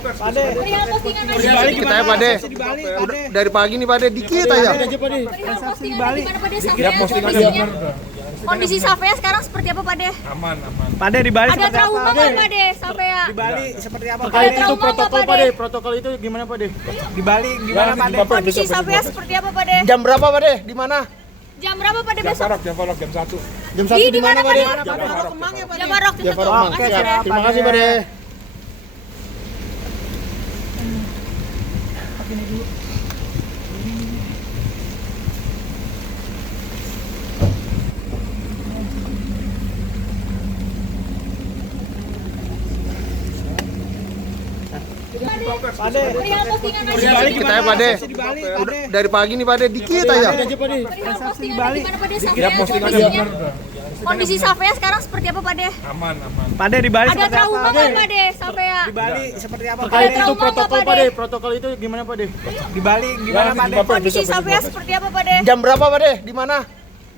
Pade. Dibalik kita ya, Pade. Udah dari pagi nih, Pade, dikit aja. Transaksi di Bali. Ya, postingannya. Kondisi Savea sekarang seperti apa, Pade? Aman. Pade di Bali Ada seperti trauma apa? nggak, Pade, Savea? Di Bali seperti apa? Terkait itu Protokol Pade, protokol itu gimana Pade? Di Bali gimana, Pade? Kondisi Savea seperti apa, Pade? Jam berapa, Pade? Di mana? Jam berapa, Pade, Jam besok? Farok, jam 1. Jam 1 di mana, Pade? Jam Farok, jam Jam 1. Farok. Oke, Siap. Pade. Terima kasih, Pade. Pade. Di Bali kita ya, Pade. Di Bali, Udah dari pagi nih, Pade, dikit aja. Transaksi di Bali. Ya, postingannya. Kondisi Savea sekarang seperti apa, Pade? Aman. Pade di Bali Ada seperti trauma apa? nggak, Pade, Savea? Di Bali seperti apa? Terkait Ada itu trauma protokol nggak, Pade, Pade? protokol itu gimana Pade? Di Bali gimana, Pade? Kondisi Savea seperti apa, Pade? Jam berapa, Pade? Di mana?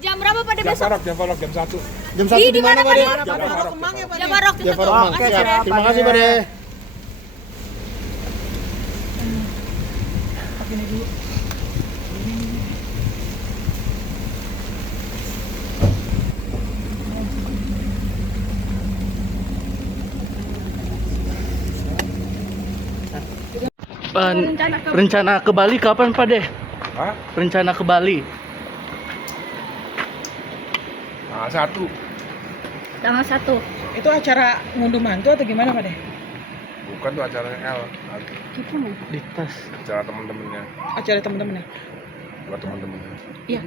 Jam berapa, Pade, Jam besok? Farok, jam 1. Jam 1 di mana, Pade? Jam Farok, jam Jam 1. Farok. Oke, Siap. Pade. Terima kasih, Pade. Rencana ke Bali kapan Pade? Hah? Rencana ke Bali. Nah, 1. Tanggal 1. Itu acara ngunduh mantu atau gimana, Pade? Bukan tuh acaranya L. Di tas. Acara teman-temannya. Acara teman-temannya. Buat teman-temannya. Iya,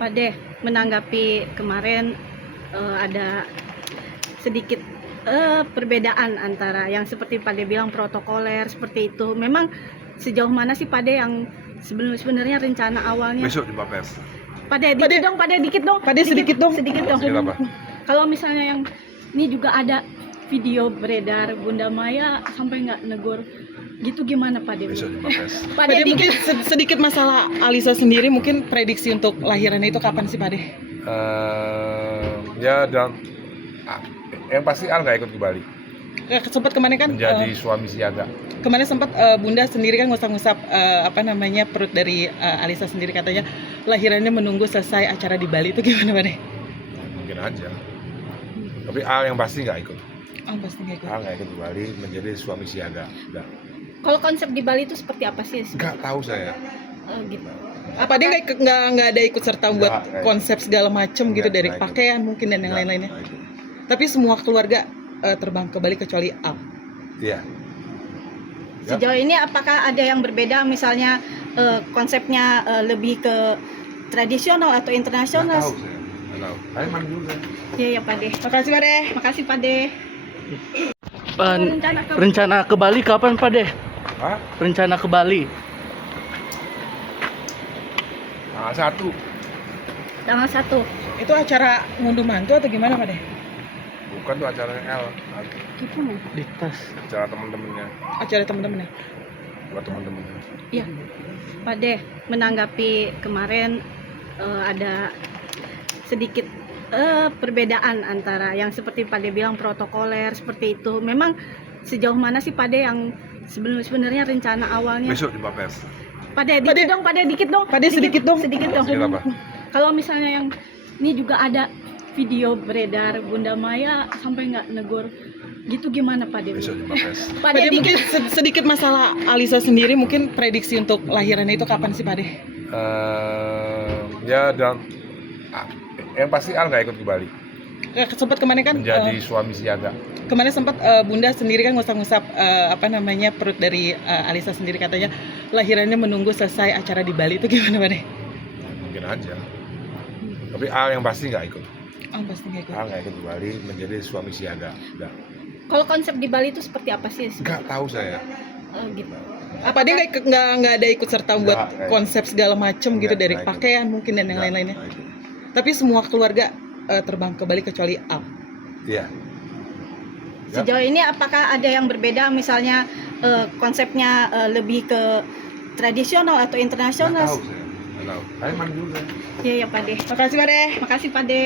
Pade, menanggapi kemarin ada sedikit perbedaan antara yang seperti Pade bilang protokoler seperti itu. Memang sejauh mana sih Pade yang sebenarnya rencana awalnya? Besok di Bapes. Pade dikit dong, Pade dikit dong. Pade sedikit dong. Sedikit dong. Sedikit apa? Kalau misalnya yang ini juga ada video beredar Bunda Maya sampai nggak negur gitu, gimana Pade? Besok di Bapes. Pade Pade dikit. mungkin sedikit masalah Alisa sendiri, mungkin prediksi untuk lahirannya itu kapan sih, Pade? Ya dan yang pasti Al nggak ikut ke Bali. Sempat kemarin kan Menjadi suami siaga. kemarin sempat Bunda sendiri kan ngusap-ngusap perut dari Alisa sendiri, katanya lahirannya menunggu selesai acara di Bali. Itu gimana, Pade? Mungkin aja. Tapi Al yang pasti nggak ikut. Oh, pasti nggak ikut. Al nggak ikut ke Bali menjadi suami siaga. Udah. Kalau konsep di Bali itu seperti apa sih? Nggak tahu saya. Gitu. Apa dia nggak ada ikut serta buat Nggak, konsep segala macam gitu, dari nggak ikut. pakaian mungkin dan yang Nggak, lain-lainnya. nggak ikut. Tapi semua keluarga terbang ke Bali kecuali Al. Iya. Ya. Sejauh ini apakah ada yang berbeda, misalnya konsepnya lebih ke tradisional atau Nggak internasional? tahu saya. Nggak tahu. Saya mana dulu saya. Iya ya Pade. Makasih, Pade. Makasih Pade. Rencana ke Bali kapan Pade? Hah? Rencana ke Bali. Nah, 1. Tanggal 1. Itu acara ngunduh mantu atau gimana, Pade? Bukan tuh acaranya L. Di tas. Acara teman-temannya. Acara teman-temannya. Buat teman-temannya. Iya. Pade, menanggapi kemarin ada sedikit perbedaan antara yang seperti Pade bilang protokoler seperti itu. Memang sejauh mana sih Pade yang sebenarnya rencana awalnya? Besok di Bapes. Pade dikit dong, Pade dikit dong. Pade sedikit dong. Sedikit dong. Sedikit apa? Kalau misalnya yang ini juga ada video beredar Bunda Maya sampai nggak negur gitu, gimana Pade? Besok di Bapes. Pade Pade mungkin dikit. sedikit masalah Alisa sendiri, mungkin prediksi untuk lahirannya itu kapan sih, Pade? Ya dan yang pasti Al nggak ikut ke Bali. Sempat kemarin kan Menjadi suami siaga. kemarin sempat Bunda sendiri kan ngusap-ngusap perut dari Alisa sendiri, katanya lahirannya menunggu selesai acara di Bali. Itu gimana, Pade? Mungkin aja. Tapi Al yang pasti nggak ikut. Oh, pasti nggak ikut. Al nggak ikut ke Bali menjadi suami siaga. Udah. Kalau konsep di Bali itu seperti apa sih? Nggak tahu saya. Gitu. Apa dia nggak ada ikut serta buat Nggak, konsep segala macam gitu, nggak, dari nggak ikut. pakaian mungkin dan yang Nggak, lain-lainnya. nggak ikut. Tapi semua keluarga terbang ke Bali kecuali Al. Iya. Ya. Sejauh ini apakah ada yang berbeda, misalnya konsepnya lebih ke tradisional atau Nggak internasional? tahu saya. Nggak tahu. Saya mana dulu saya. Iya ya Pade. Makasih, Pade. Makasih Pade.